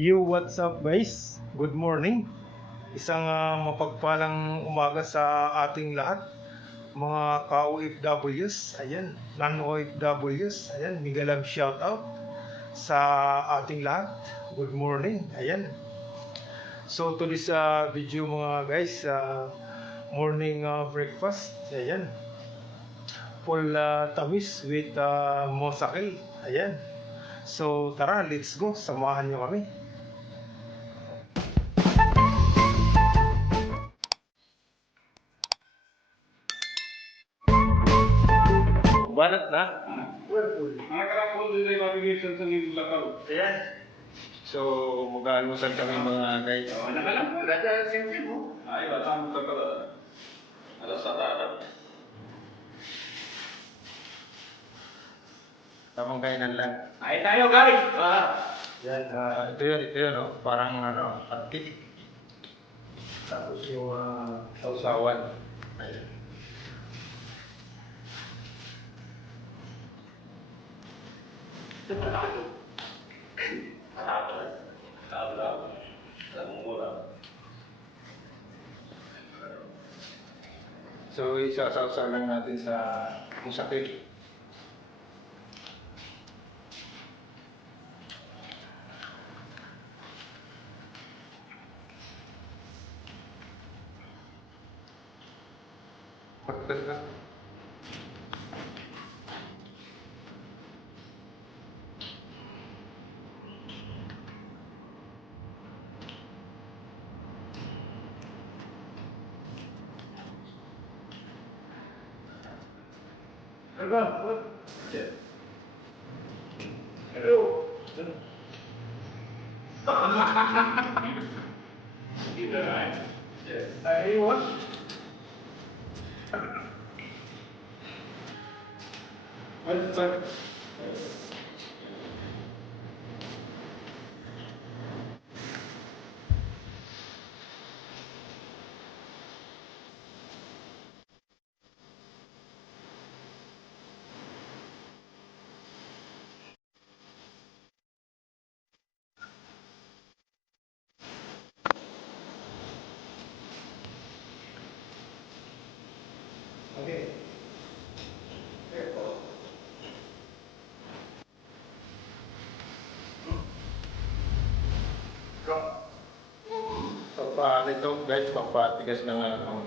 What's up guys? Good morning. Isang mapagpalang umaga sa ating lahat. Mga ka-OFWs, ayan, non-OFWs, ayan, mega love shout out sa ating lahat. Good morning, ayan. So to this video mga guys, morning breakfast, ayan. Full tamis with mosakil, ayan. So tara, let's go, samahan nyo kami. Banat na? Nakakapon din yung navigation sa Nilakaw. Ayan. So, mag-aalmusal kami mga guys. Nakalang, dada siyempre mo. Ay, bata mo ka alas sa tatap. Tamang kainan lang. Ay tayo guys! Yan, ito yun, oh. Parang patik. Tapos yung sausawan. Ayan. So, isasawsaw lang natin sa musakil. Pagdaga. Hello! Ay, what? What? Okay. Ito guys, papatigas ng ano.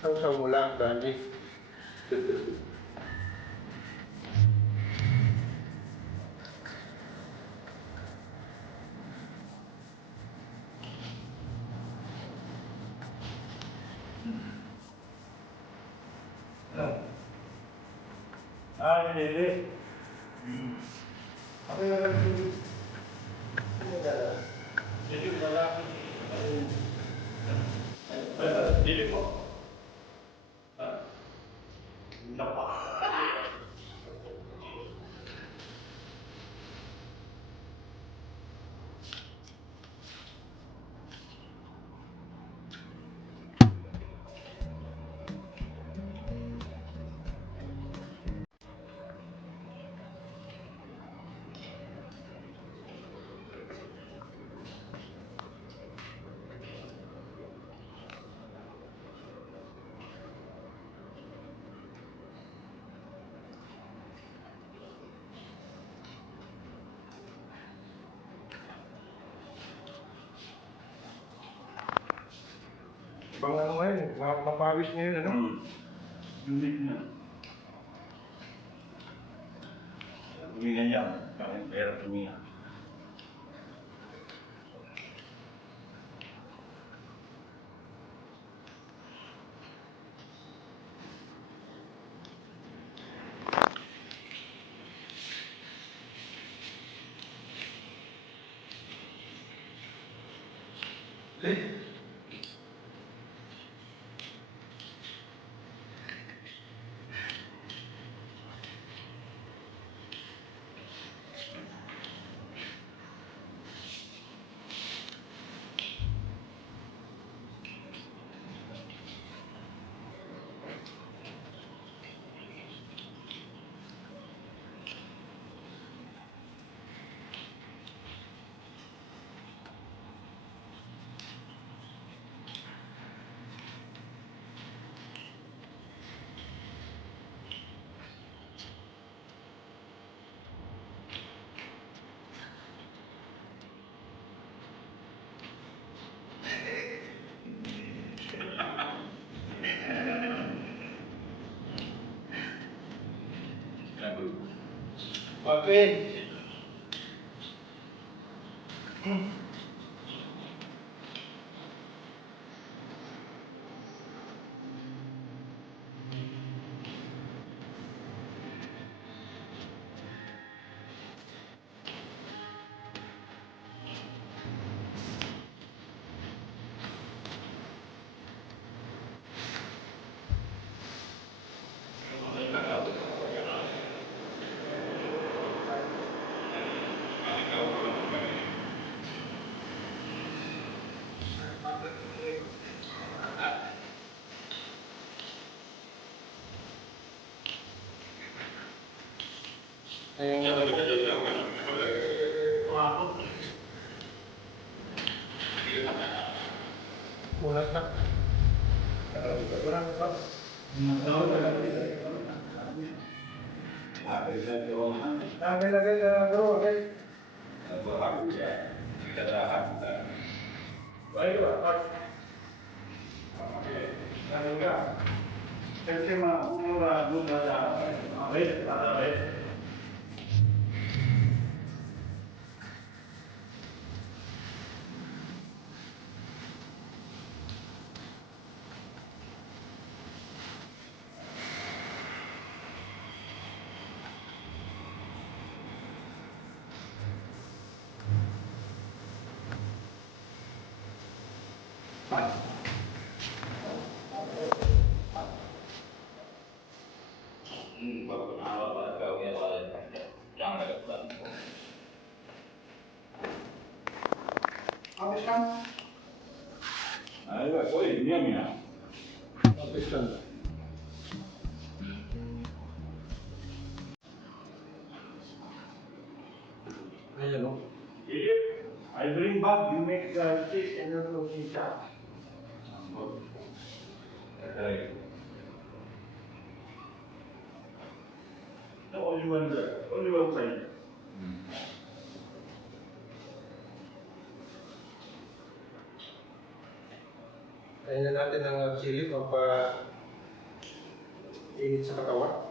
Sausaw mo lang, Danji. Hindi. Ako yung nag-tubig. Jadi malaki. Dili po. Pang ano ngayon, mapawis niya yun, ano? Unique na. Tuminga niya. Parang pera tuminga. Alvin. Mulat na. I bring back, you make cheese and you do chicha. No, only one side. Kaya natin ng chili init sa katawan.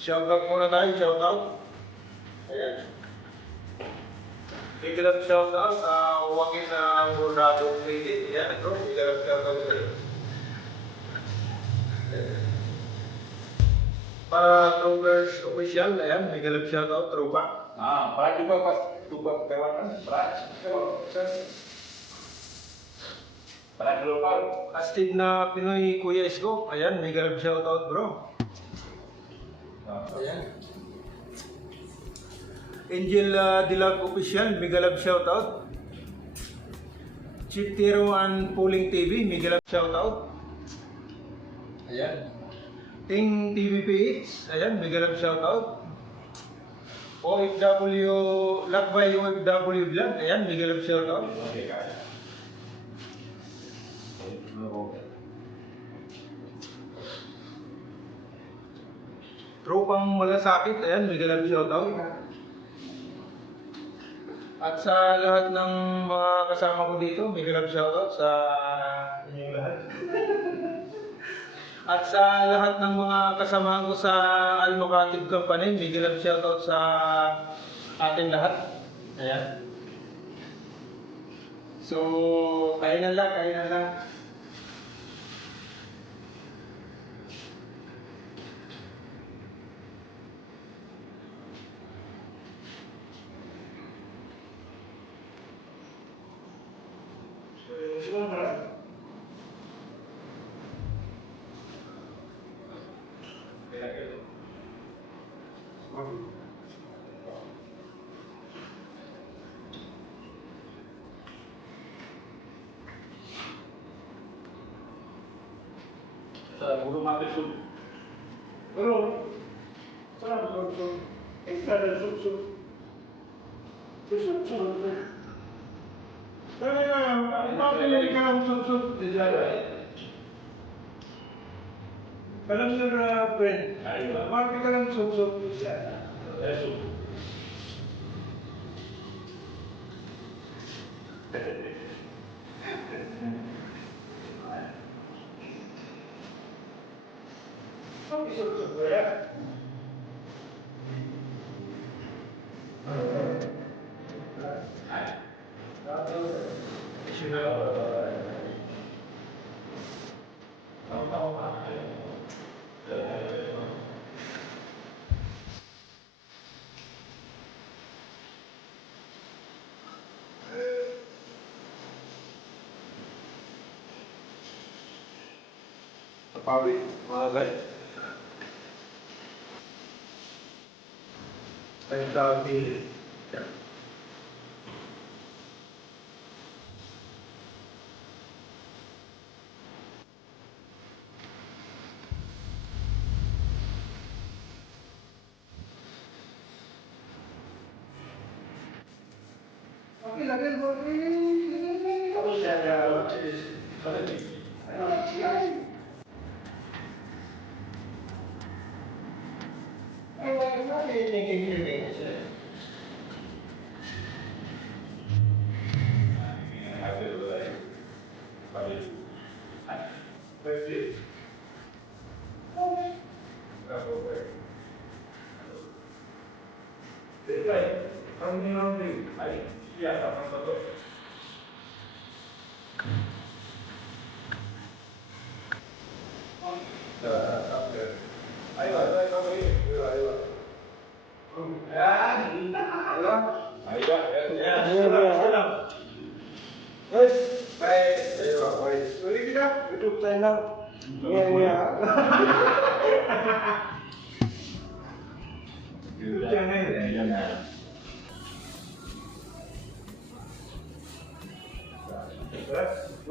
Shoutout muna tayo, shoutout. Ayan. Big love shoutout sa Joaquin na Bornado Credit. Ayan, bro. Big love shoutout sa'yo. Para Troopers Official, ayan, big love shoutout, Tropa. Para juga pas tuba kawan para dulu Pak. Astig na Pinoy Kuya Isko, ayan, big love shoutout, bro. Ayan. Angel Dilag Official, mega love shoutout. Chief Tiro and Polling TV, mega love shoutout. Ayan. Ting TVPH, ayan, mega love shoutout. OFW, Lakbay OFW Vlog, ayan, mega love shoutout. Tropang Malasakit, ayan, mega love shoutout. At sa lahat ng mga kasama ko dito, mega love shoutout sa inyong lahat. At sa lahat ng mga kasama ko sa Almocative Company, mega love shoutout sa atin lahat. Ayan. So, kainan lang, kainan lang. Sa ulo mati su. Pero, sarap so. Ikaw na suso. Suso. Kaya nga, mapili ka ng suso. Kalam sir, friend. Mapili ka ng suso. Eso. Ang suso ko yan. Pauli, mga guys. Tayo tawag ni okay, lagyan mo. Tapos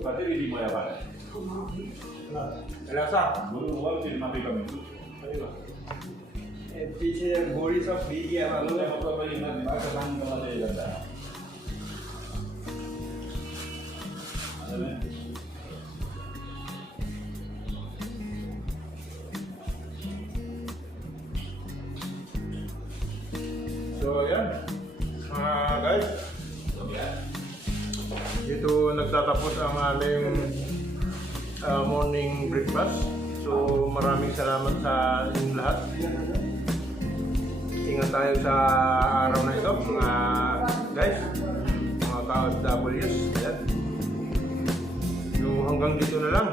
Berarti di mana Pak? Rasa? Belum di mati kami. पीछे बोरी सब फ्री किया मालूम है Kalau beli mati maka kami kembali ganda. So yan, guys, dito nagtatapos ang ating morning breakfast. So maraming salamat sa inyong lahat. Ingat tayo sa araw na ito, mga guys, mga ka-OFWs. Ayan. So hanggang dito na lang.